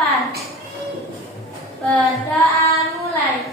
8. Berdoa mulai.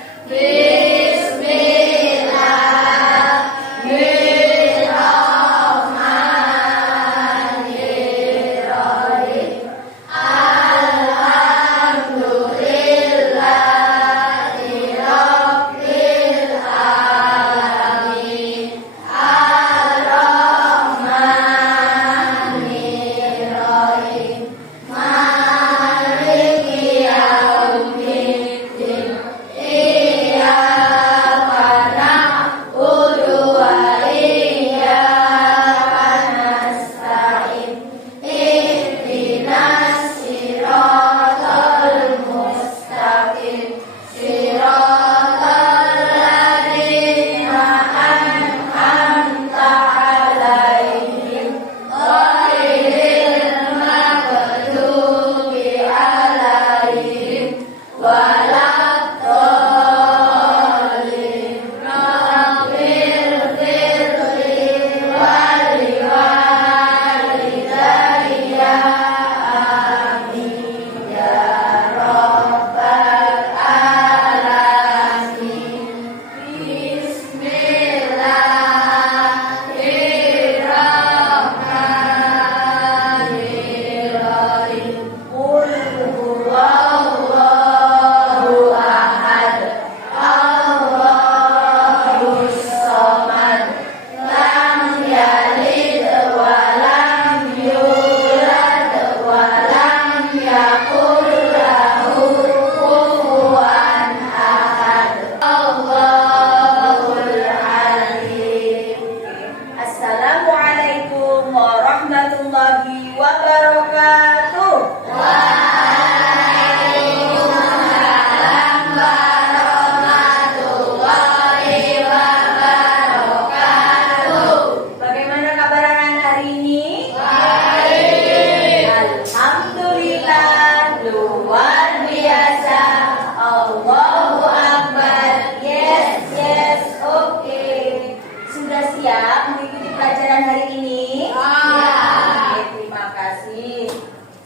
Assalamualaikum warahmatullahi wabarakatuh. Waalaikumsalam warahmatullahi wabarakatuh. Bagaimana kabar anak hari ini? Baik. Alhamdulillah, luar biasa. Allahu Akbar. Yes, oke. Sudah siap mengikuti pelajaran hari ini? Oke, terima kasih.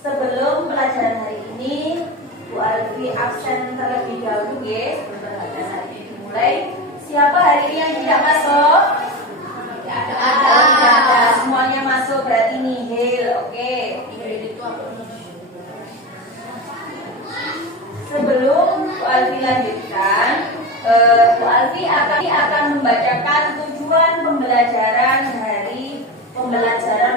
Sebelum pelajaran hari ini, Bu Alfi absen terlebih dahulu, guys. Sebelum pelajaran hari ini dimulai. Siapa hari ini yang tidak masuk? Tidak ada. Semuanya masuk, berarti nihil. Oke. Sebelum Bu Alfi lanjutkan, Bu Alfi akan membacakan tujuan pembelajaran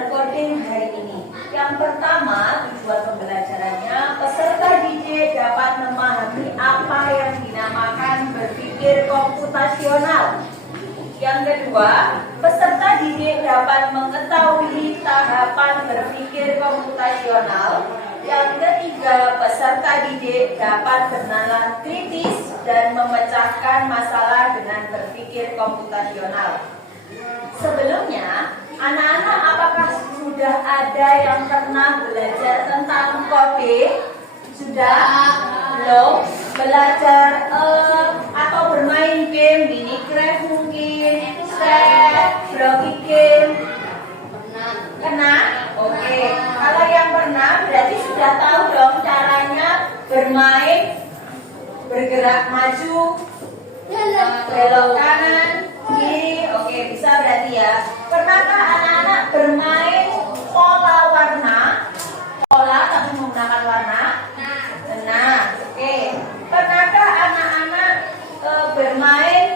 coding hari ini. Yang pertama, tujuan pembelajarannya, peserta didik dapat memahami apa yang dinamakan berpikir komputasional. Yang kedua, peserta didik dapat mengetahui tahapan berpikir komputasional. Yang ketiga, peserta didik dapat bernalar kritis dan memecahkan masalah dengan berpikir komputasional. Sebelumnya, anak-anak apakah sudah ada yang pernah belajar tentang coding? Sudah? Belum? Belajar atau bermain game, Minecraft mungkin, set, Blocky game? Pernah? Oke. Kalau yang pernah berarti sudah tahu dong caranya bermain, bergerak maju, belok kanan, kiri. Oke, bisa berarti ya. Pernahkah anak-anak bermain pola warna? Pola tapi menggunakan warna? Nah, oke. Pernahkah anak-anak bermain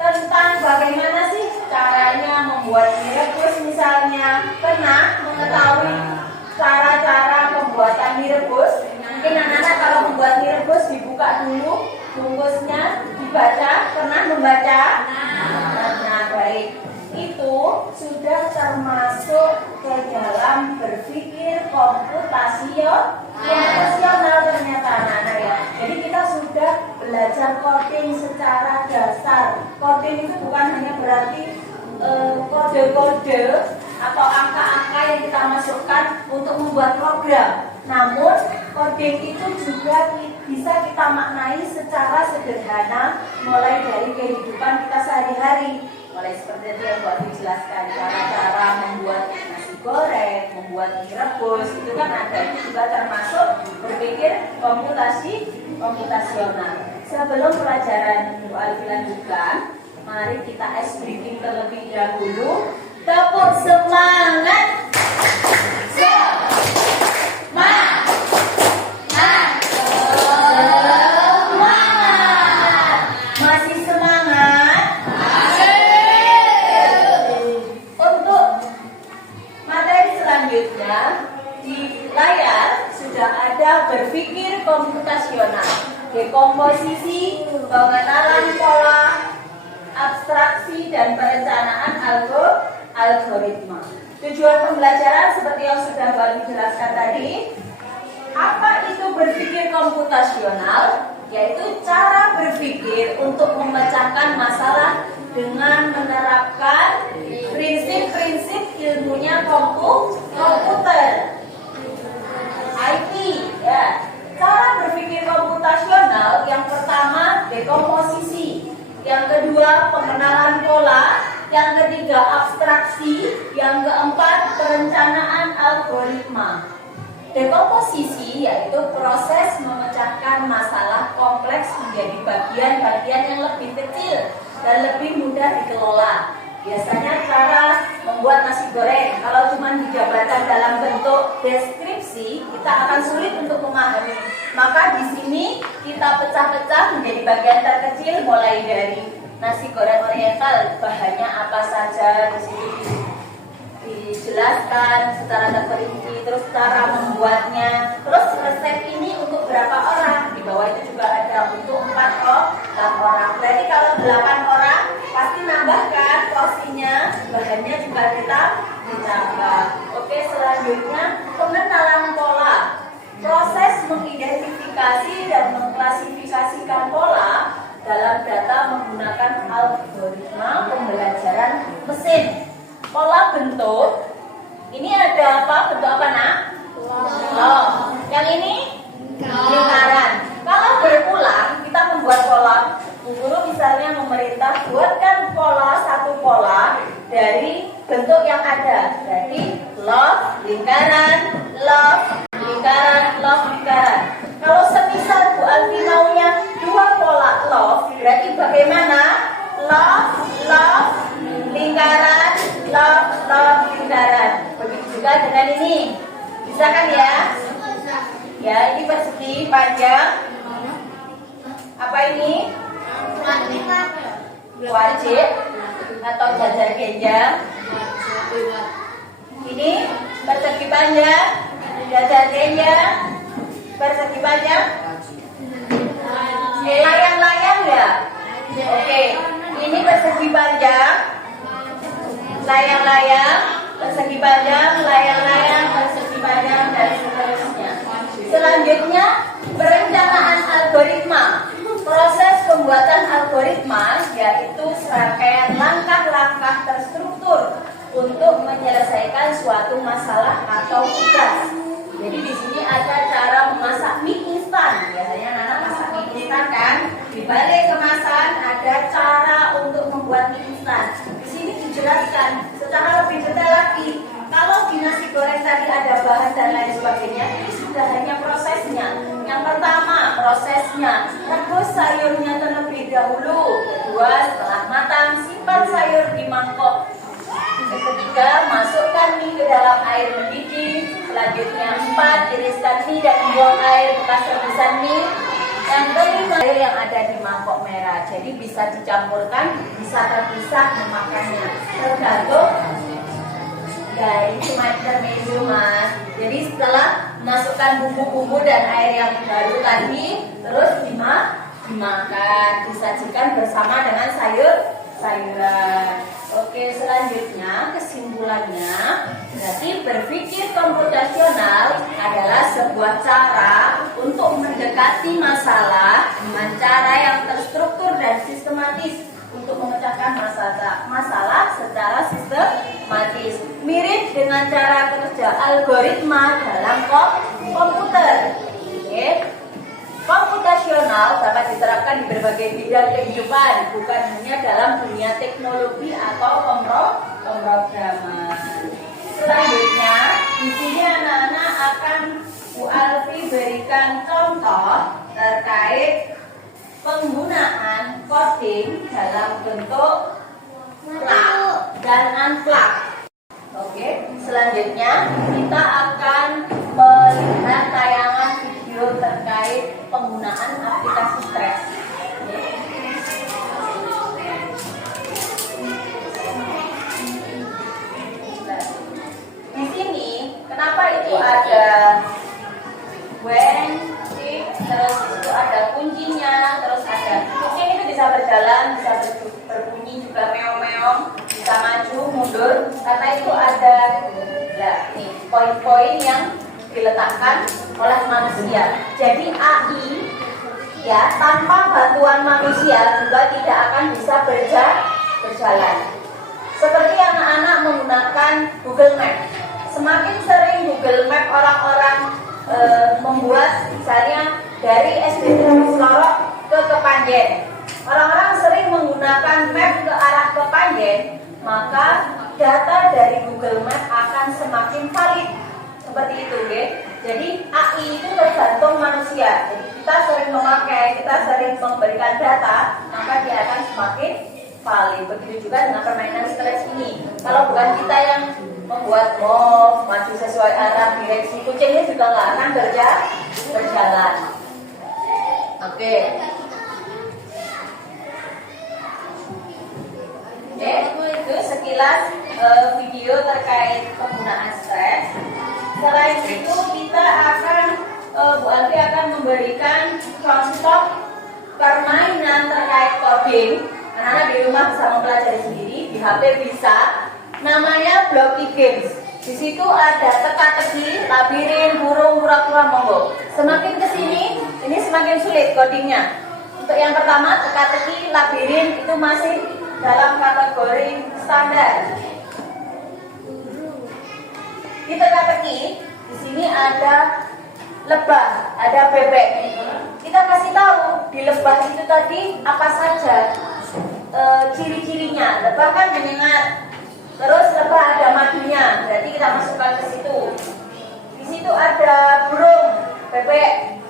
tentang bagaimana sih caranya membuat mie rebus misalnya? Pernah mengetahui cara-cara pembuatan mie rebus? Mungkin anak-anak kalau membuat mie rebus dibuka dulu bungkusnya, dibaca. Pernah membaca? Nah, baik. Itu sudah termasuk ke dalam berpikir komputasional ternyata anak-anak ya. Jadi kita sudah belajar coding secara dasar. Coding itu bukan hanya berarti kode-kode atau angka-angka yang kita masukkan untuk membuat program. Namun coding itu juga bisa kita maknai secara sederhana mulai dari kehidupan kita sehari-hari. Mulai seperti yang buat dijelaskan cara-cara membuat nasi goreng, membuat mie rebus, itu kan ada. Itu juga termasuk berpikir komputasional. Sebelum pelajaran Bu Alfi lanjutkan, mari kita ice breaking terlebih dahulu. Tepuk semangat. Masih semangat? Untuk materi selanjutnya di layar sudah ada berpikir komputasional, dekomposisi, pengenalan pola, abstraksi dan perencanaan algoritma. Tujuan pembelajaran seperti yang sudah baru jelaskan tadi. Apa itu berpikir komputasional? Yaitu cara berpikir untuk memecahkan masalah dengan menerapkan prinsip-prinsip ilmunya komputer, IT, ya. Cara berpikir komputasional yang pertama dekomposisi, yang kedua pengenalan pola, yang ketiga abstraksi, yang keempat perencanaan algoritma. Dekomposisi yaitu proses memecahkan masalah kompleks menjadi bagian-bagian yang lebih kecil dan lebih mudah dikelola. Biasanya cara membuat nasi goreng, kalau cuma dijabarkan dalam bentuk deskripsi, kita akan sulit untuk memahami. Maka di sini kita pecah-pecah menjadi bagian terkecil, mulai dari nasi goreng oriental, bahannya apa saja, di sini dijelaskan secara terperinci, terus cara membuatnya, terus resep ini untuk berapa orang, di bawah itu juga ada untuk 4 orang. Berarti kalau 8 orang pasti nambahkan porsinya, bahannya juga ditambah. Oke, selanjutnya pengenalan pola, proses mengidentifikasi dan mengklasifikasikan pola dalam data menggunakan algoritma pembelajaran mesin. Pola bentuk, ini ada apa? Bentuk apa, nak? Loh. Yang ini lingkaran. Kalau berulang, kita membuat pola. Bu Guru misalnya memerintah buatkan satu pola dari bentuk yang ada. Berarti love, lingkaran, love, lingkaran, love, lingkaran. Kalau semisal Bu Alfi maunya 2 pola love, berarti bagaimana? Love, love, lingkaran, love, love, lingkaran. Begitu juga dengan ini. Bisa kan ya? Ya, ini persegi panjang. Apa ini? Wajib atau jajar genjang. Ini persegi panjang, jajar genjang, persegi panjang. Layang-layang ya? Oke, ini persegi panjang, layang-layang, persegi panjang, layang-layang, persegi panjang, dan seterusnya. Selanjutnya, perencanaan algoritma. Proses pembuatan algoritma yaitu serangkaian langkah-langkah terstruktur untuk menyelesaikan suatu masalah atau tugas. Jadi di sini ada cara memasak mie instan. Biasanya anak masak mie instan kan? Di balik kemasan ada cara untuk membuat mie instan. Di sini dijelaskan secara lebih detail lagi. Kalau di nasi goreng tadi ada bahan dan lain sebagainya, ini sudah hanya prosesnya. Yang pertama, prosesnya rebus sayurnya terlebih dahulu. Kedua, setelah matang, simpan sayur di mangkok. Ketiga, masukkan mie ke dalam air mendidih. Selanjutnya 4, tiriskan mie dan buang air bekas rebusan mie. Yang kelima, air yang ada di mangkok merah. Jadi bisa dicampurkan, bisa terpisah memakannya. Tergantung dari cuma intermezzo, Mas. Jadi setelah masukkan bumbu-bumbu dan air yang baru tadi, terus dimakan, disajikan bersama dengan sayuran. Oke, selanjutnya kesimpulannya, berarti berpikir komputasional adalah sebuah cara untuk mendekati masalah dengan cara yang terstruktur dan sistematis untuk memecahkan masalah secara sistematis. Mirip dengan cara kerja algoritma dalam komputer. Oke. Komputasional dapat diterapkan di berbagai bidang kehidupan, bukan hanya dalam dunia teknologi atau pemrograman. Selanjutnya, di sini anak-anak akan Bu Alfi berikan contoh terkait penggunaan coding dalam bentuk plug dan unplug. Oke, selanjutnya kita akan melihat tayangan video terkait penggunaan aplikasi Stres. Di sini, kenapa itu ada when, if, terus itu ada kuncinya, terus ada kucing itu bisa berjalan, bisa berbunyi juga meong-meong, bisa maju, mundur, karena itu ada nih poin-poin yang diletakkan oleh manusia. Jadi AI ya tanpa bantuan manusia juga tidak akan bisa berjalan. Seperti anak-anak menggunakan Google Map. Semakin sering Google Map orang-orang membuat misalnya dari SD Lorok ke Kepanjen. Orang-orang sering menggunakan map ke arah Kepanjen, maka data dari Google Map akan semakin valid. Seperti itu, ya. Jadi AI itu tergantung manusia. Jadi kita sering memakai, kita sering memberikan data, maka dia akan semakin valid. Begitu juga dengan permainan Stres ini. Kalau bukan kita yang membuat maju sesuai arah direksi, kucingnya juga nggak akan berjalan. Oke. Itu sekilas video terkait penggunaan Stres. Selain itu kita akan Bu Alfi akan memberikan contoh permainan terkait coding. Anak-anak di rumah bisa mempelajari sendiri, di HP bisa. Namanya Blocky Games. Di situ ada teka-teki, labirin, burung, kura-kura, monggo. Semakin kesini, ini semakin sulit codingnya. Untuk yang pertama teka-teki, labirin itu masih dalam kategori standar. Di teka-teki, di sini ada lebah, ada bebek. Kita kasih tahu di lebah itu tadi apa saja ciri-cirinya. Lebah kan menyengat. Terus lebah ada madunya, berarti kita masukkan ke situ. Di situ ada burung, bebek.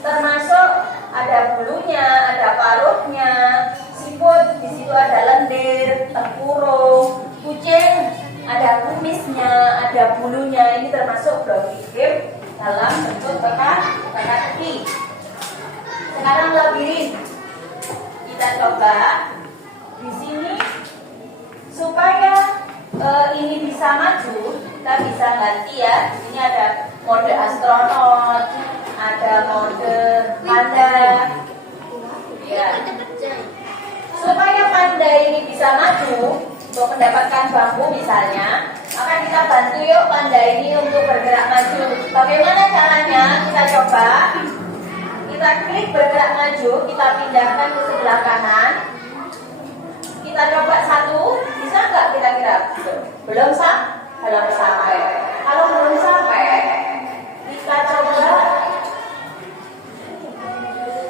Termasuk ada bulunya, ada paruhnya, siput. Di situ ada lendir, tempurung, kucing, ada kumisnya, ada bulunya. Ini termasuk Blocky Game dalam bentuk teka-teki. Sekarang labirin. Kita coba di sini. Supaya ini bisa maju, kita bisa ganti ya. Di sini ada mode astronot, ada mode panda. Ya. Supaya panda ini bisa maju untuk mendapatkan bambu misalnya, maka kita bantu yuk panda ini untuk bergerak maju. Bagaimana caranya? Kita coba. Kita klik bergerak maju, kita pindahkan ke sebelah kanan. Kita coba satu, bisa nggak kira-kira? Belum sampai. Kalau belum sampai, kita coba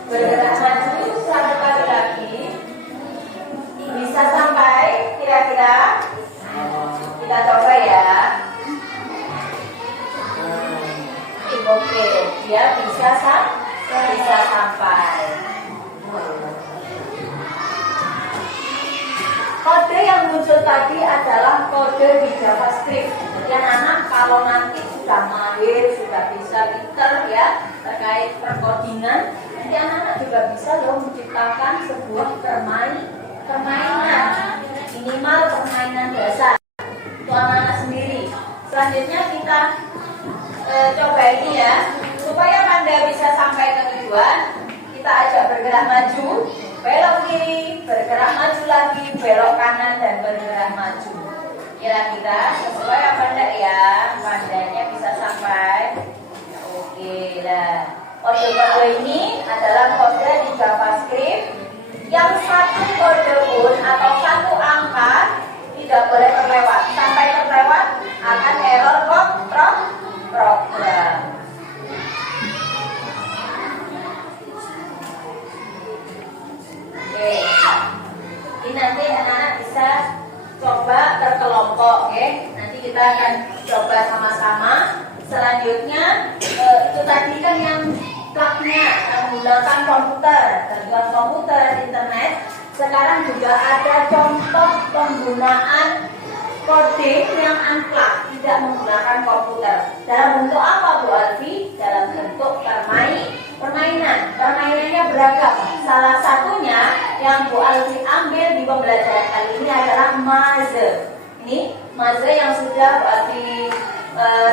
bergerak maju satu kali lagi. Bisa sampai kira-kira? Kita coba ya. Oke, dia bisa sampai. Kode yang muncul tadi adalah kode di JavaScript. Jadi anak kalau nanti sudah mahir, sudah bisa pinter ya terkait perkodingan, nanti anak juga bisa loh menciptakan sebuah permainan, minimal permainan dasar untuk anak-anak sendiri. Selanjutnya kita coba ini ya, supaya panda bisa sampai ke tujuan. Kita ajak bergerak maju, belok kiri, bergerak maju lagi, belok kanan dan bergerak maju. Kira-kira sesuai apa enggak ya? Pandanya bisa sampai. Oke lah. Kode-kode ini adalah kode di JavaScript yang satu kode pun atau satu angka tidak boleh terlewat. Sampai terlewat akan error program. Oke, ini nanti anak-anak bisa coba berkelompok, ya. kita akan coba sama-sama. Selanjutnya itu tadi kan yang plugnya yang menggunakan komputer, bantuan komputer, internet. Sekarang juga ada contoh penggunaan coding yang unplug, tidak menggunakan komputer. Dalam bentuk apa Bu Alfi? Dalam bentuk permainan. Permainannya beragam. Salah satunya yang Bu Alfi ambil di pembelajaran kali ini adalah maze. Ini maze yang sudah Bu Alfi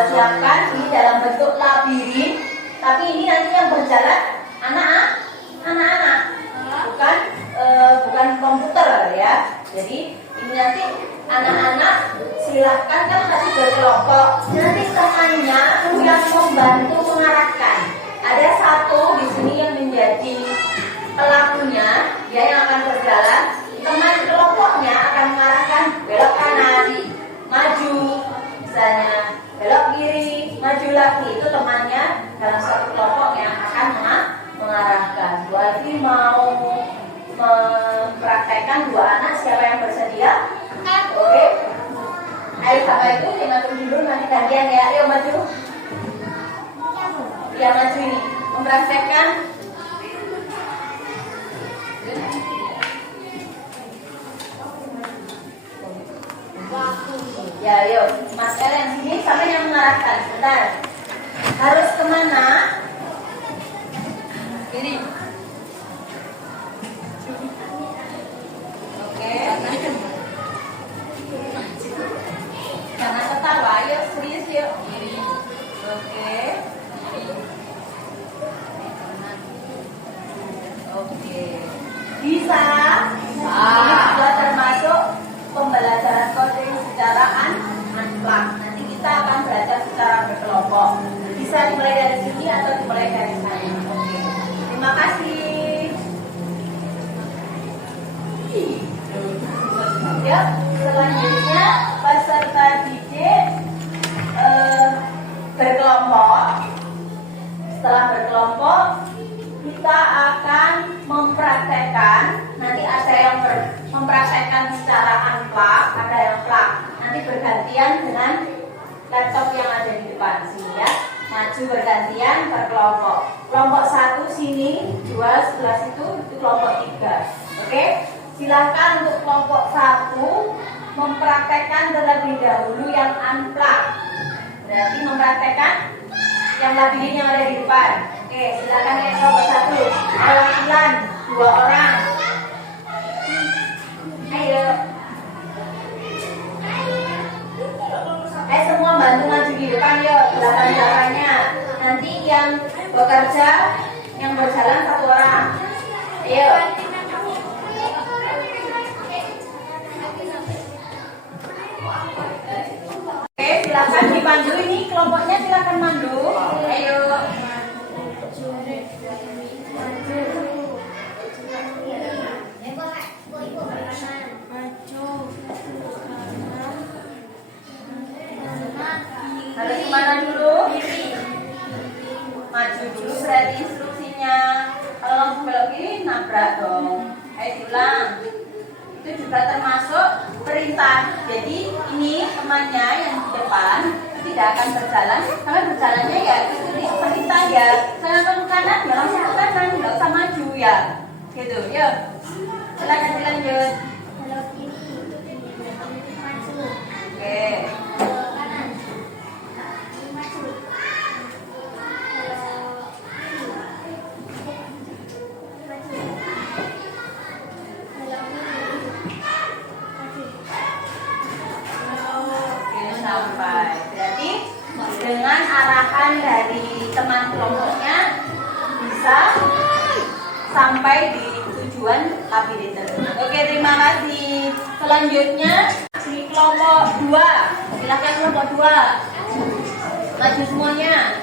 siapkan. Ini dalam bentuk labirin. Tapi ini nanti yang berjalan anak-anak, bukan komputer ya. Jadi ini nanti anak-anak silahkan kan tadi berkelompok. Nanti temannya yang membantu mengarahkan. Ada satu di sini yang menjadi pelakunya, dia yang akan berjalan. Teman kelompoknya akan mengarahkan belok kanan, maju, misalnya belok kiri, maju lagi. Itu temannya dalam satu kelompok yang akan mengarahkan. Bu Alfi mau mempraktekkan 2 anak, siapa yang bersedia? Oke. Ayo sama itu jangan dulu, nanti gantian ya. Ayo maju. Ya maju ini, mempraktekkan. Ya, yuk, Mas El yang sini sampai yang mengarahkan. Bentar. Harus kemana? Ini. Oke. Jangan ketawa, yuk serius yuk. Oke. Oke. Bisa? Ini juga termasuk pembelajaran coding secara unplug. Nanti kita akan belajar secara berkelompok. Bisa dimulai dari sini atau dimulai dari sana. Oke. Terima kasih. Ya, selanjutnya peserta didik berkelompok. Setelah berkelompok, kita akan mempraktekkan. Nanti ada yang mempraktekkan secara unplug, ada yang plug. Nanti bergantian dengan laptop yang ada di depan sini ya. Maju bergantian berkelompok. Kelompok 1 sini, 2 sebelah situ, itu kelompok 3. Oke? Silakan untuk kelompok 1 mempraktekkan terlebih dahulu yang unplug. Berarti mempraktekkan yang labirin yang ada di depan. Oke, silakan yang kelompok 1. Perwakilan 2 orang. Ayo. Semua bantu maju di depan yuk, belakang-belakangnya. Nanti yang bekerja, yang berjalan 1 orang. Ayo. Oke, silakan dipandu ini kelompoknya, silakan mandu. Ayo. Harus kemana dulu? Maju dulu berarti instruksinya. Kalau langsung belok kiri nabrak dong. Ayo diulang. Itu juga termasuk perintah. Jadi ini temannya yang di depan tidak akan berjalan. Karena berjalannya ya itu perintah ya. Jangan ke kanan, ya langsung ke kanan, nggak usah maju ya. Gitu, yuk. Silakan dilanjut. Oke. Sampai. Berarti dengan arahan dari teman kelompoknya bisa sampai di tujuan labirin tersebut. Oke, terima kasih. Selanjutnya di kelompok 2. Silakan kelompok 2. Maju semuanya.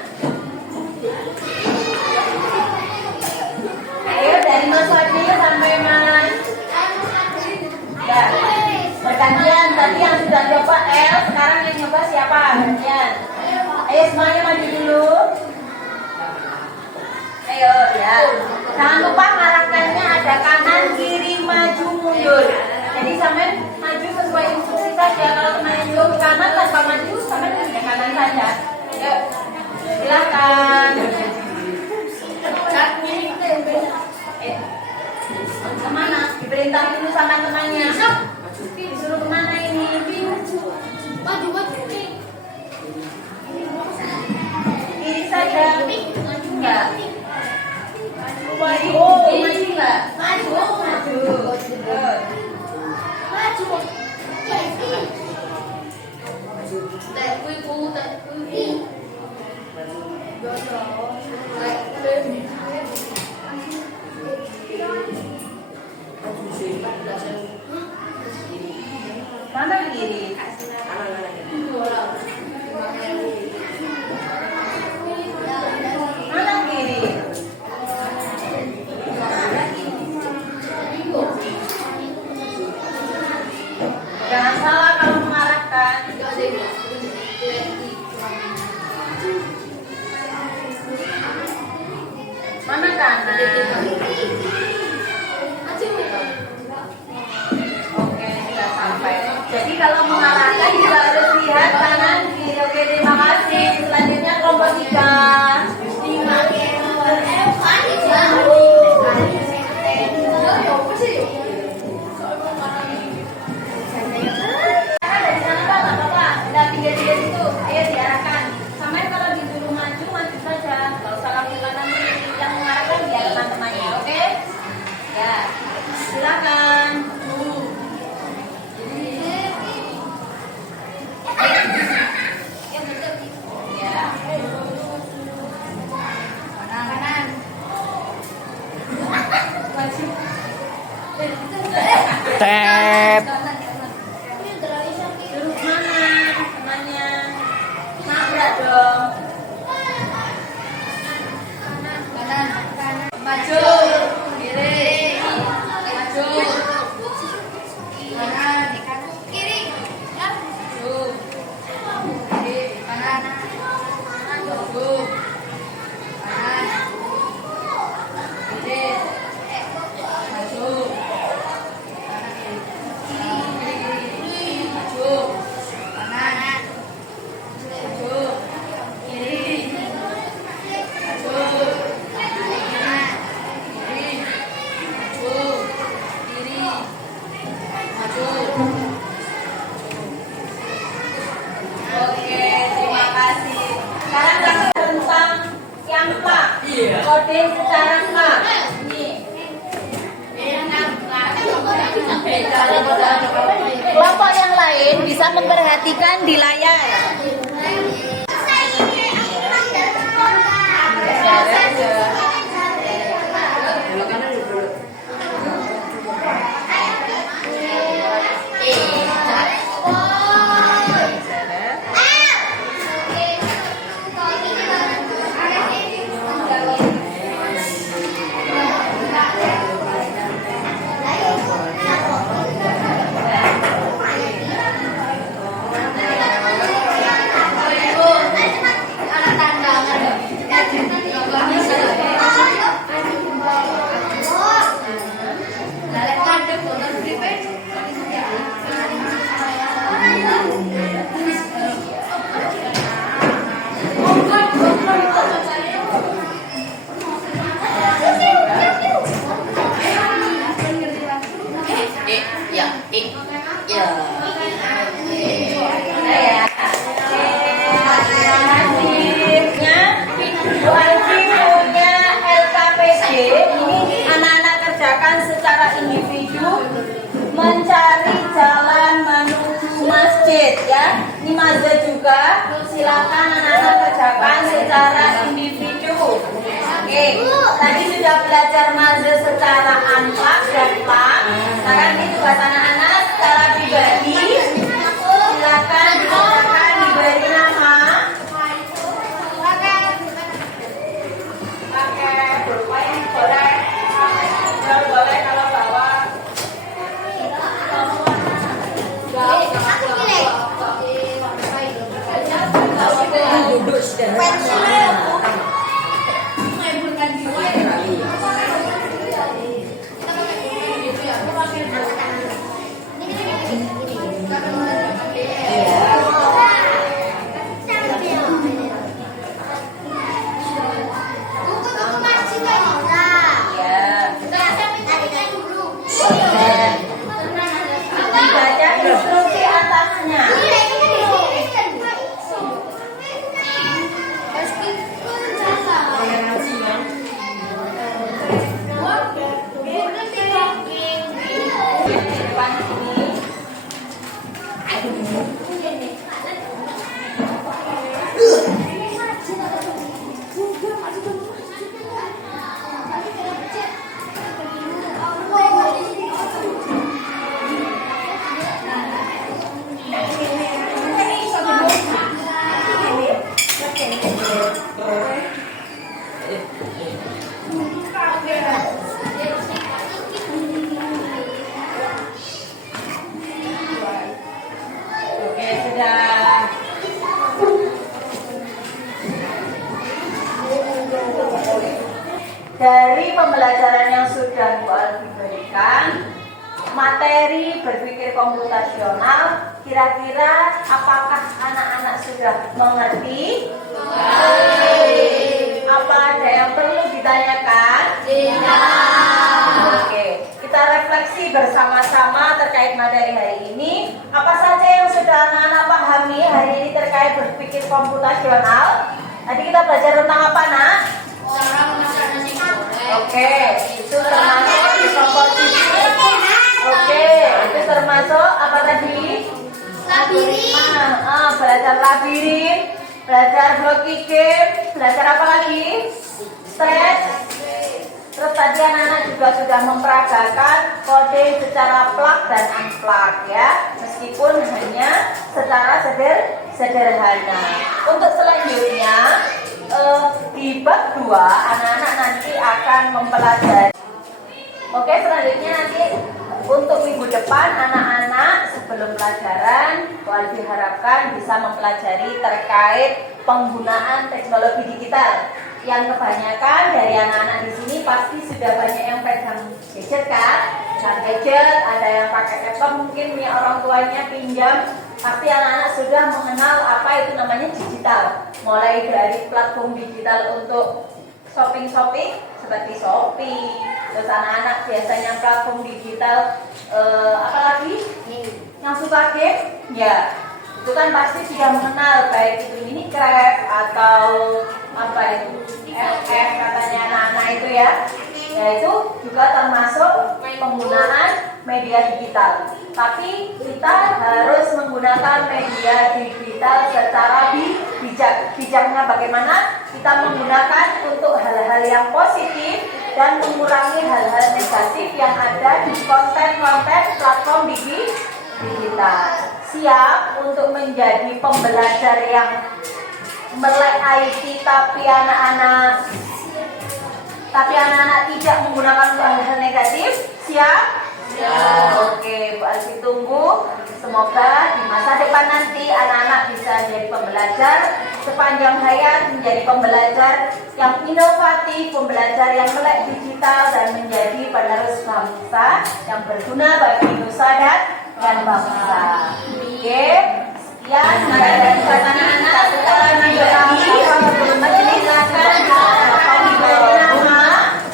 Ayo dari Mas Wadi sampai Mas. Ya. Bergantian, tadi yang sudah coba L, sekarang yang coba siapa? Gantian. Ayo semuanya maju dulu. Ayo ya. Jangan lupa arahkannya ada kanan, kiri, maju, mundur. Jadi sampai maju sesuai instruksi saja. Kalau maju ke kanan tanpa maju silakan. Kemana? Diperintah dulu sama temannya. Disuruh kemana ini? Maju. Kiri saja. Enggak. Oh, maju enggak? Maju. Mana kiri? Mana kiri? Jangan salah kalau mengarahkan. Mana kanan? Oke, sudah sampai. Jadi kalau mengarahkan juga harus lihat kanan kiri. Oke, terima kasih. Selanjutnya kelompok 3. Silakan. Ya. Kanan. Tep. Duduk mana temannya? Nabrak dong. Kanan. Maju. Kiri. Maju. Kanan. Kiri. Maju. Kiri. Kanan. Maju. Kanan. Kiri. Maju. Oke, terima kasih. Sekarang kita tentang yang Pak. Kode secara Pak. Ini. Kelompok yang lain bisa memperhatikan di layar. Secara individu mencari jalan menuju masjid ya. Ini mazhab juga. Silakan anak-anak kerjakan secara individu. Oke, tadi sudah belajar mazhab secara anplak dan plak. Sekarang ini tugas anak-anak secara pribadi. Silakan dikerjakan, diberi nama. Pakai pulpen boleh. Boleh kalau bawa. Duduk dari pembelajaran yang sudah Bu Alfi berikan, materi berpikir komputasional, kira-kira apakah anak-anak sudah mengerti? Apa ada yang perlu ditanyakan? Oke, kita refleksi bersama-sama terkait materi hari ini. Apa saja yang sudah anak-anak pahami hari ini terkait berpikir komputasional? Tadi kita belajar tentang apa, Nak? Oke, itu termasuk komposisi. Oke, itu termasuk apa tadi? Labirin. Belajar labirin, belajar hoki game, belajar apa lagi? Stretch. Terus tadi anak-anak juga sudah memperagakan kode secara plug dan unplug ya, meskipun hanya secara sederhana. Untuk selanjutnya di bab 2 anak-anak nanti akan mempelajari. Oke, selanjutnya nanti untuk minggu depan anak-anak sebelum pelajaran diharapkan bisa mempelajari terkait penggunaan teknologi digital. Yang kebanyakan dari anak-anak di sini pasti sudah banyak yang pegang gadget kan? Gadget, ada yang pakai laptop, mungkin punya orang tuanya pinjam. Pasti anak-anak sudah mengenal apa itu namanya digital. Mulai dari platform digital untuk shopping seperti Shopee. Terus anak-anak biasanya platform digital apa lagi? Yang suka game? Ya, itu kan pasti sudah mengenal baik itu Minecraft atau apa itu FF katanya anak-anak itu ya. Itu juga termasuk penggunaan media digital. Tapi kita harus menggunakan media digital secara bijak. Bijaknya bagaimana? Kita menggunakan untuk hal-hal yang positif dan mengurangi hal-hal negatif yang ada di konten-konten platform digital. Siap untuk menjadi pembelajar yang melek IT tapi anak-anak tidak menggunakan hal-hal negatif. Siap? Ya. Oke, Bu Alfi tunggu. Semoga di masa depan nanti anak-anak bisa menjadi pembelajar sepanjang hayat, menjadi pembelajar yang inovatif, pembelajar yang melek digital dan menjadi penerus bangsa yang berguna bagi nusa dan bangsa. Oke, sekian dari anak-anak. Sekarang doa majelis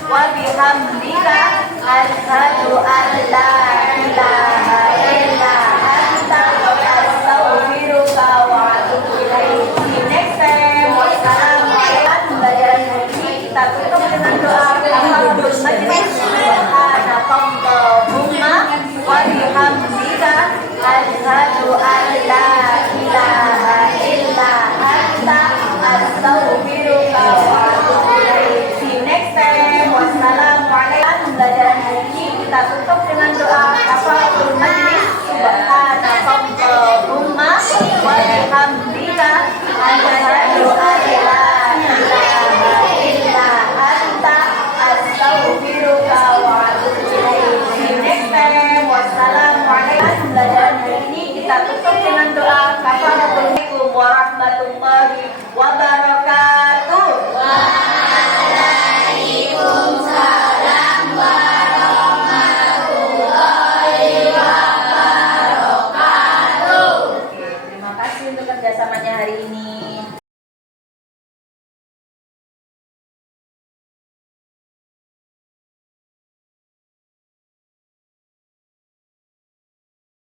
wa bihamdika asyhadu an la ilaha illa anta astaghfiruka wa atubu ilaik. Next time, wassalamualaikum. Pembelajaran hari ini kita tutup dengan doa kafaratul majlis. Subhanakallahumma wa bihamdika asyhadu an la ilaha illa anta astaghfiruka wa atubu ilaik. Next time, wassalamualaikum. Pembelajaran hari ini kita tutup dengan doa kafaratul majlis. Subhanakallahumma wa bihamdika asyhadu an la ilaha illa anta astaghfiruka wa atubu ilaik. Next time, wassalamualaikum. Pembelajaran hari ini kita tutup dengan doa kafaratul majlis. Warahmatullahi wabarakatuh. Waalaikumsalam warahmatullahi wabarakatuh. Oke, terima kasih untuk kerjasamanya hari ini.